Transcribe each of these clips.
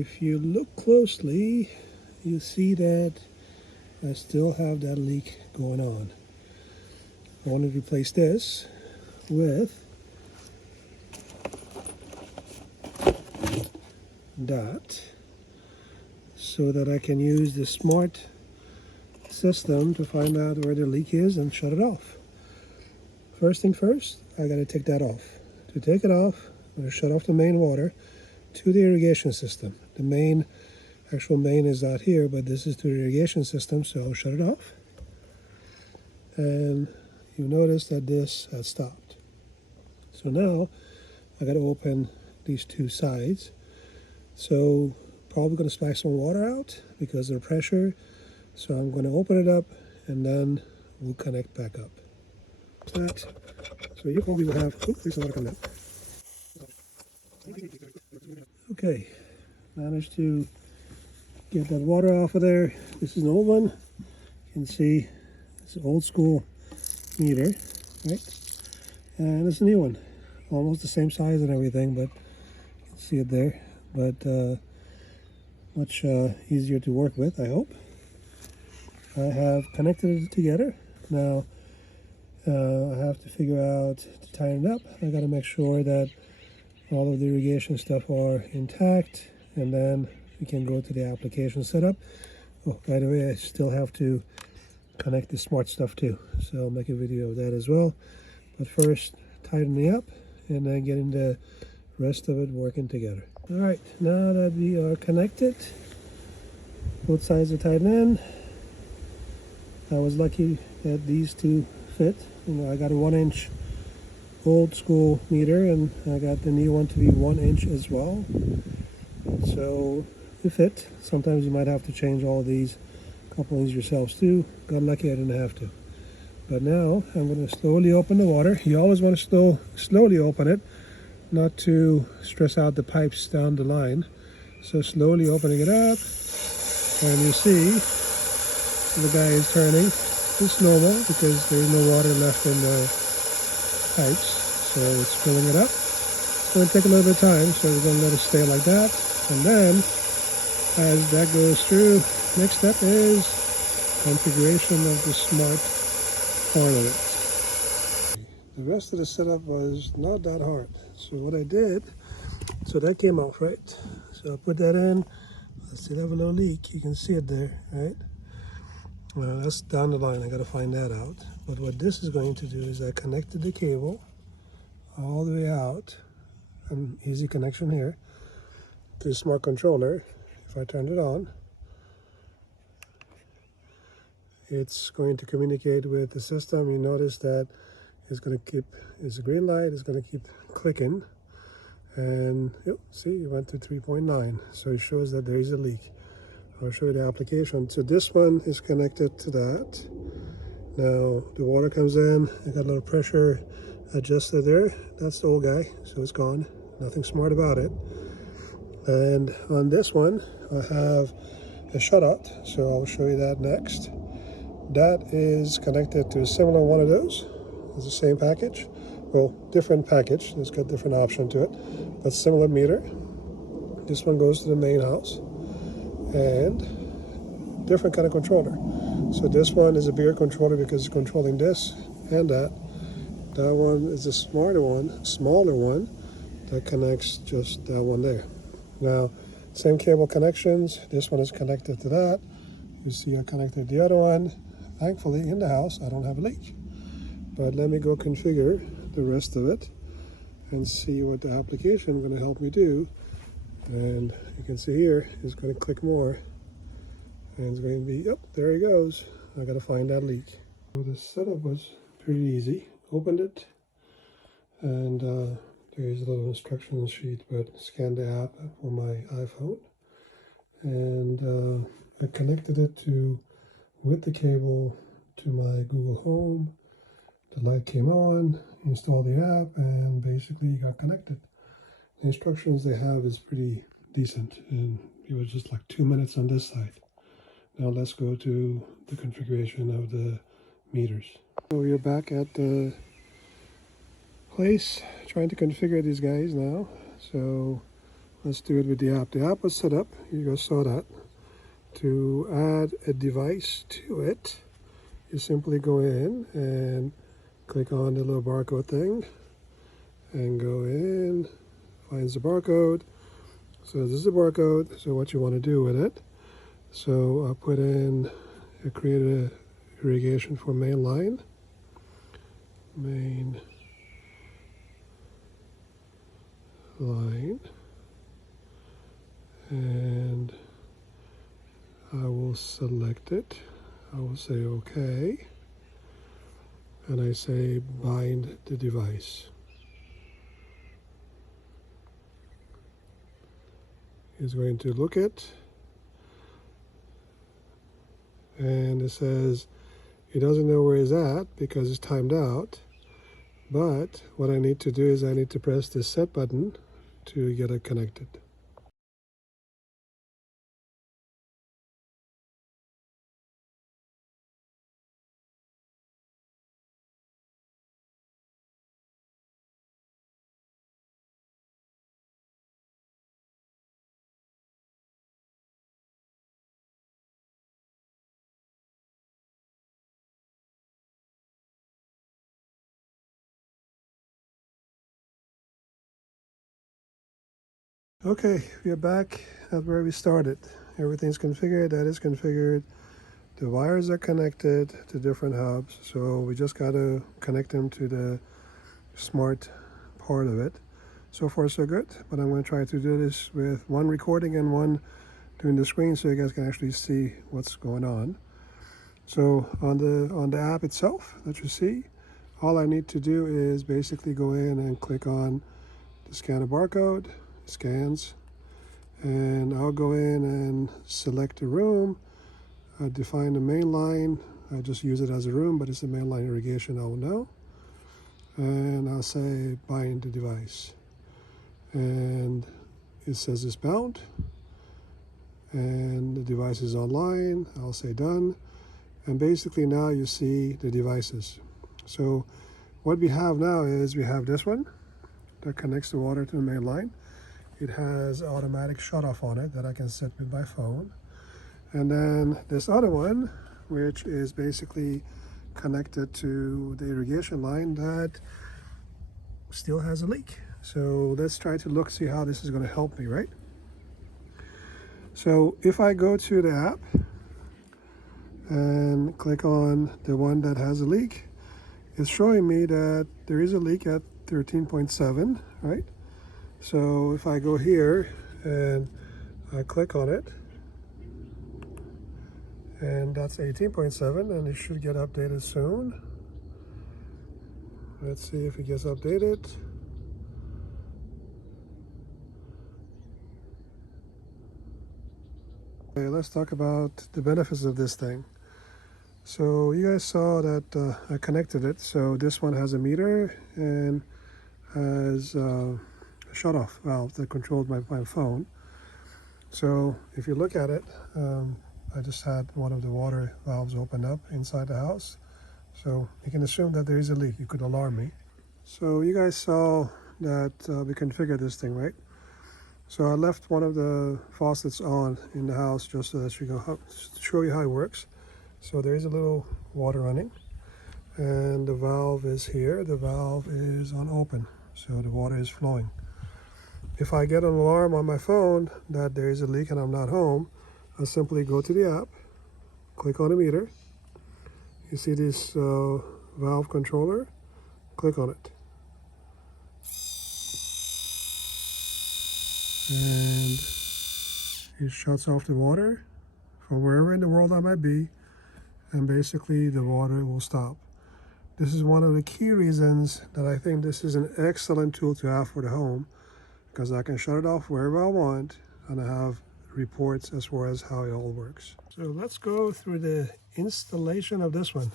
If you look closely, you see that I still have that leak going on. I want to replace this with that so that I can use the smart system to find out where the leak is and shut it off. First thing first, I got to take that off. To take it off, I'm going to shut off the main water to the irrigation system. The actual main is out here, but this is to the irrigation system, so I'll shut it off. And you notice that this has stopped. So now I got to open these two sides. So probably going to splash some water out because of the pressure. So I'm going to open it up and then we'll connect back up. That. So you probably will have, there's some water coming out. Okay, managed to get that water off of there. This is an old one. You can see it's an old school meter, right? And it's a new one, almost the same size and everything, but you can see it there. But much easier to work with, I hope. I have connected it together. Now I have to figure out to tighten it up. I got to make sure that all of the irrigation stuff are intact, and then we can go to the application setup. Oh, by the way, I still have to connect the smart stuff too, so I'll make a video of that as well. But first, tightening up and then getting the rest of it working together. All right, now that we are connected, both sides are tightened in. I was lucky that these two fit. You know, I got a 1-inch old school meter, and I got the new one to be 1 inch as well. So it fit. Sometimes you might have to change all these couplings yourselves too. Got lucky I didn't have to. But now I'm going to slowly open the water. You always want to slowly open it, not to stress out the pipes down the line. So slowly opening it up, and you see the guy is turning. It's normal because there's no water left in the pipes, so it's filling it up. It's going to take a little bit of time, so we're going to let it stay like that. And then, as that goes through, next step is configuration of the smart part of it. The rest of the setup was not that hard. So what I did, so that came off, right? So I put that in. I still have a little leak. You can see it there, right? Well, that's down the line. I got to find that out. But what this is going to do is I connected the cable all the way out, an easy connection here, to the smart controller. If I turn it on, it's going to communicate with the system. You notice that it's going to keep, it's a green light, it's going to keep clicking. And yep, see, it went to 3.9. So it shows that there is a leak. I'll show you the application. So this one is connected to that. Now the water comes in, I got a little pressure adjuster there. That's the old guy, so it's gone. Nothing smart about it. And on this one, I have a shutout, so I'll show you that next. That is connected to a similar one of those. It's the same package. Well, different package. It's got different option to it, but similar meter. This one goes to the main house. And different kind of controller. So this one is a bigger controller because it's controlling this and that. That one is a smaller one that connects just that one there. Now, same cable connections. This one is connected to that. You see I connected the other one. Thankfully, in the house, I don't have a leak. But let me go configure the rest of it and see what the application is going to help me do. And you can see here, it's going to click more. And it's going to be, yep, there he goes. I got to find that leak. So the setup was pretty easy. Opened it, and there's a little instruction sheet, but scan the app for my iPhone. And I connected it with the cable to my Google Home. The light came on, installed the app, and basically got connected. The instructions they have is pretty decent, and it was just like 2 minutes on this side. Now let's go to the configuration of the meters. So we're back at the place trying to configure these guys now. So let's do it with the app. The app was set up, you guys saw that. To add a device to it, you simply go in and click on the little barcode thing and go in, finds the barcode. So this is the barcode, so what you want to do with it. So I'll put in, create a irrigation for main line. Main line. And I will select it. I will say OK. And I say bind the device. It's going to look it. And it says it doesn't know where it's at because it's timed out. But what I need to do is I need to press the set button to get it connected. Okay, we are back at where we started. Everything's configured, that is configured. The wires are connected to different hubs, so we just got to connect them to the smart part of it. So far so good, but I'm going to try to do this with one recording and one doing the screen so you guys can actually see what's going on. So on the app itself that you see, all I need to do is basically go in and click on the scan a barcode, scans, and I'll go in and select a room. I define the main line. I just use it as a room, but it's a main line irrigation, I will know. And I'll say bind the device. And it says it's bound. And the device is online. I'll say done. And basically now you see the devices. So what we have now is we have this one that connects the water to the main line. It has automatic shut off on it that I can set with my phone. And then this other one, which is basically connected to the irrigation line that still has a leak. So let's try to see how this is going to help me, right? So if I go to the app and click on the one that has a leak, it's showing me that there is a leak at 13.7, right? So if I go here and I click on it, and that's 18.7, and it should get updated soon. Let's see if it gets updated. Okay, let's talk about the benefits of this thing. So you guys saw that I connected it. So this one has a meter and has a shut-off valve that controls my phone. So if you look at it, I just had one of the water valves open up inside the house. So you can assume that there is a leak. You could alarm me. So you guys saw that we configured this thing, right? So I left one of the faucets on in the house just so that you can show you how it works. So there is a little water running and the valve is here. The valve is on open, so the water is flowing. If I get an alarm on my phone that there is a leak and I'm not home, I simply go to the app, click on the meter. You see this valve controller, click on it. And it shuts off the water from wherever in the world I might be, and basically the water will stop. This is one of the key reasons that I think this is an excellent tool to have for the home, because I can shut it off wherever I want and I have reports as far as how it all works. So let's go through the installation of this one.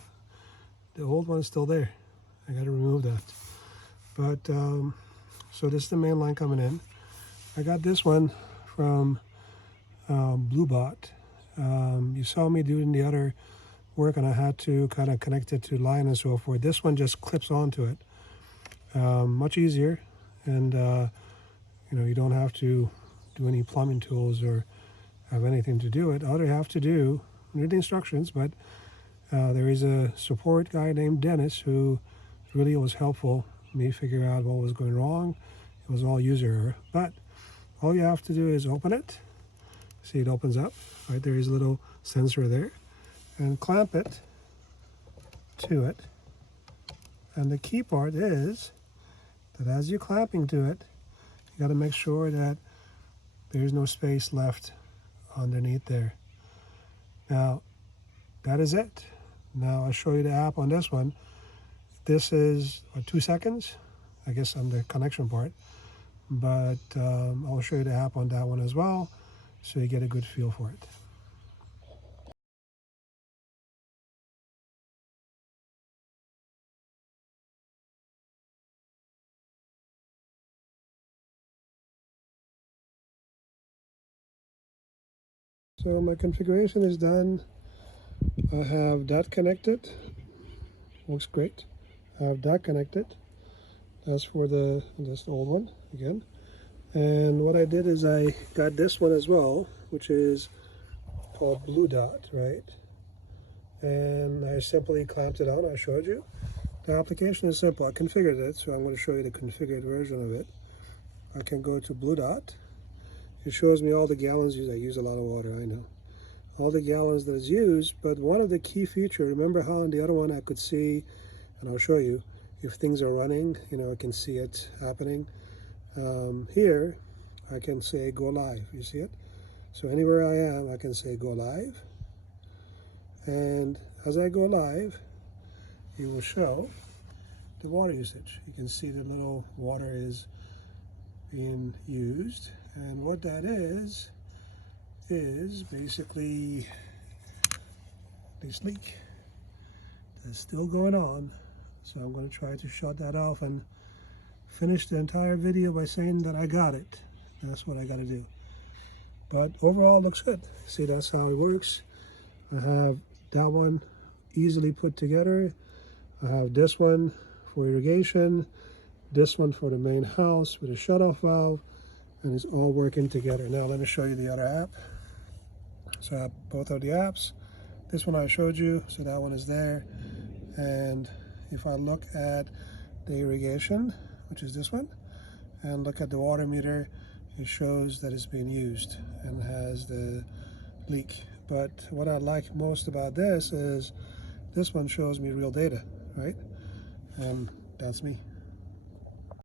The old one is still there. I got to remove that. But so this is the main line coming in. I got this one from bluebot. You saw me doing the other work and I had to kind of connect it to line and so forth. This one just clips onto it. Much easier, and you know, you don't have to do any plumbing tools or have anything to do it. All you have to do, read the instructions, but there is a support guy named Dennis who really was helpful me figure out what was going wrong. It was all user error, but all you have to do is open it. See, it opens up, right? There is a little sensor there, and clamp it to it. And the key part is that as you're clamping to it, you got to make sure that there's no space left underneath there. Now, that is it. Now I'll show you the app on this one. This is 2 seconds, I guess, on the connection part. But I'll show you the app on that one as well, so you get a good feel for it. So my configuration is done. I have that connected. Works great. I have that connected. That's for that's the old one again. And what I did is I got this one as well, which is called bluebot, right? And I simply clamped it on. I showed you. The application is simple. I configured it, so I'm going to show you the configured version of it. I can go to bluebot. It shows me all the gallons used. I use a lot of water, I know. All the gallons that is used, but one of the key features, remember how on the other one I could see, and I'll show you, if things are running, you know, I can see it happening. Here, I can say go live, you see it? So anywhere I am, I can say go live. And as I go live, it will show the water usage. You can see the little water is being used. And what that is basically this leak that's still going on. So I'm going to try to shut that off and finish the entire video by saying that I got it. That's what I got to do. But overall, it looks good. See, that's how it works. I have that one easily put together. I have this one for irrigation, this one for the main house with a shutoff valve, and it's all working together. Now let me show you the other app. So I have both of the apps. This one I showed you, so that one is there. And if I look at the irrigation, which is this one, and look at the water meter, it shows that it's being used and has the leak. But what I like most about this is this one shows me real data, right? And that's me.